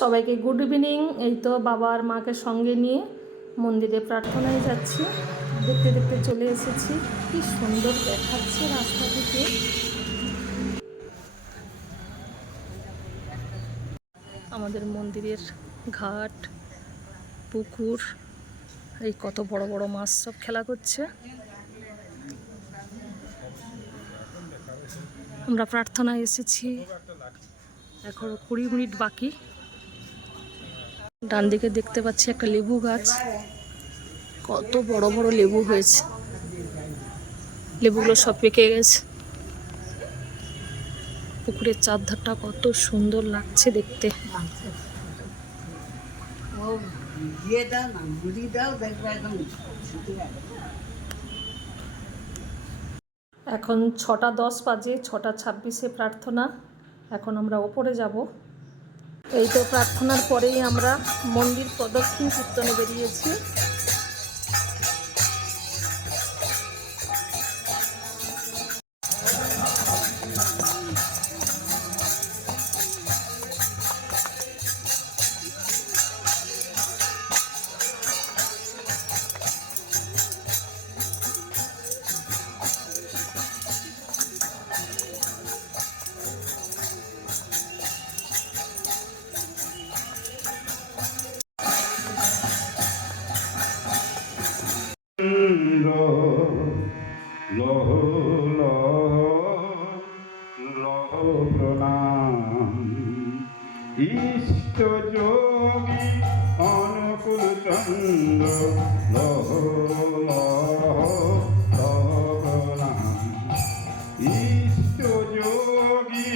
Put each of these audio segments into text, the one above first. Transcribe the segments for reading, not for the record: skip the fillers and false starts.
সবাইকে good evening. এই তো বাবা আর মাকে সঙ্গে নিয়ে মন্দিরে প্রার্থনায় যাচ্ছি। দেখতে দেখতে চলে এসেছি। কি সুন্দর দেখাচ্ছে রাস্তা থেকে। আমাদের মন্দিরের ঘাট, পুকুর, এই কত বড় বড় মাছ সব খেলা করছে। আমরা প্রার্থনায় এসেছি, এখন 20 মিনিট বাকি। ডান দিকে দেখতে পাচ্ছি একটা লেবু গাছ, কত বড় বড় লেবু হয়েছে। লেবুগুলো সব পেকে গেছে। পুকুরের চারধারটা কত সুন্দর লাগছে দেখতে। এখন 6:10 বাজে, 6:26-এ প্রার্থনা। এখন আমরা ওপরে যাব। এই তো প্রার্থনার পরেই আমরা মন্দির প্রদক্ষিণ কীর্তনে বেরিয়েছি। লহ লহ প্রণাম ইষ্ট যোগী অনুকূল চন্দ্র লহ প্রণাম ইষ্ট যোগী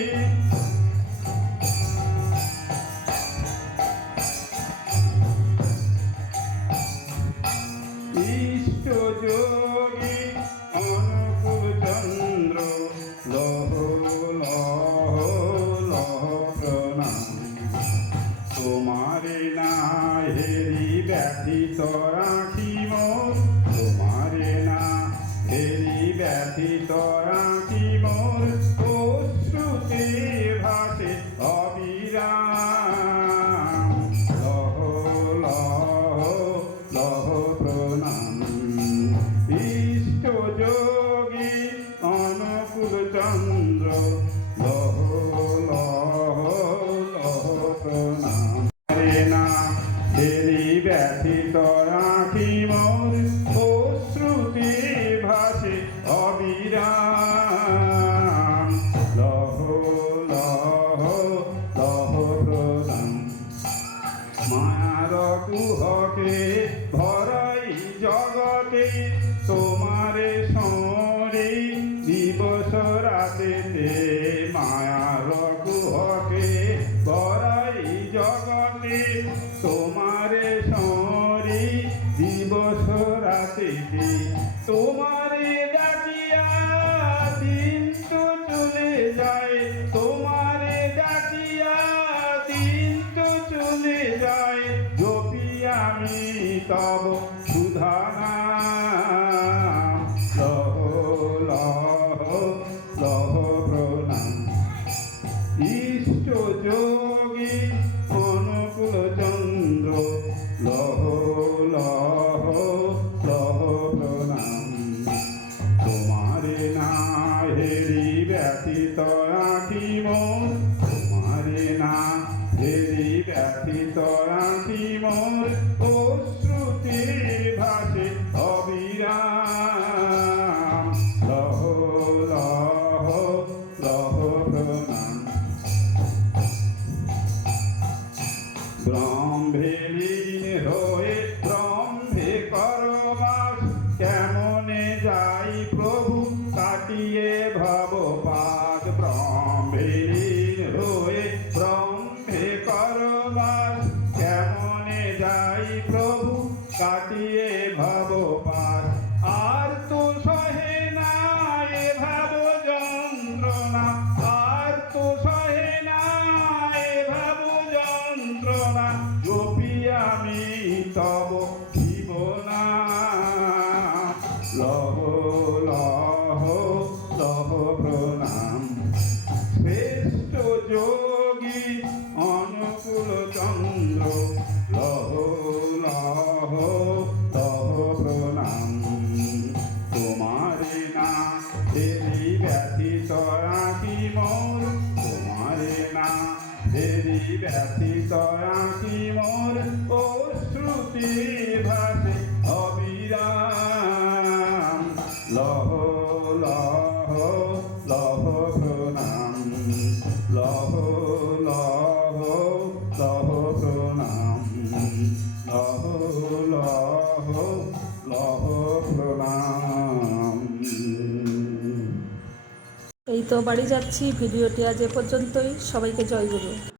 ইষ্ট যোগী অনুকূল চন্দ্র লহ প্রণাম তোমারে না হেরি ব্যথিত রাখিব তোমারে না হেরি ব্যথিত রাখিব অশ্রুতে ভাসে অবিরাম লহ লহ প্রণাম ইষ্ট যোগী অনুকূল চন্দ্র লহ প্রণাম রে না দেরি ব্যথিত রাখিব অশ্রুতি ভাসে অবিরাম লহ প্রণাম মায়ার কুহকে ভরাই জগতে তোমারে সরে দিবস রাতেতে মায়ার কুহকে ভরাই জগতে তোমারে সরে দিবস রাতেতে তোমারে ডাকিয়া দিন তো চলে যায় তোমারে ডাকিয়া দিন তো চলে যায় জপি আমি তব সুধা নাম লহ প্রণাম ইষ্ট যোগী অনুকূল চন্দ্র লহ প্রণাম তোমারে না হেরি ব্যথিত রাখিব তোমারে না হেরি ব্যথিত রাখিব অশ্রুতি ভাসে অবিরাম লহ প্রণাম ব্রহ্মে লীন হয়ে ব্রহ্মে করবাস কেমনে যাই প্রভু কাটিয়ে ভবপাদ ব্রহ্মে লীন হয়ে ব্রহ্মে করবাস কেমনে যাই প্রভু কাটিয়ে ভবপাদ আর তো সহে না এ ভাব যন্ত্রণা আর তো সহে না এ ভাব যন্ত্রণা জপিয়া চন্দ্র লহ লহ লহ প্রণাম তোমারে না দেবী ব্যথিত আঁকি মোর তোমারে না দেবী ব্যথিত আঁকি মোর ও শ্রুতি ভাসে অবিরাম লহ লহ লহ প্রণাম লহ লহ লহ প্রণাম লহ লহ লহ প্রণাম। এই তো বাড়ি যাচ্ছি। ভিডিওটি আজ এ পর্যন্তই। সবাইকে জয় গুরু।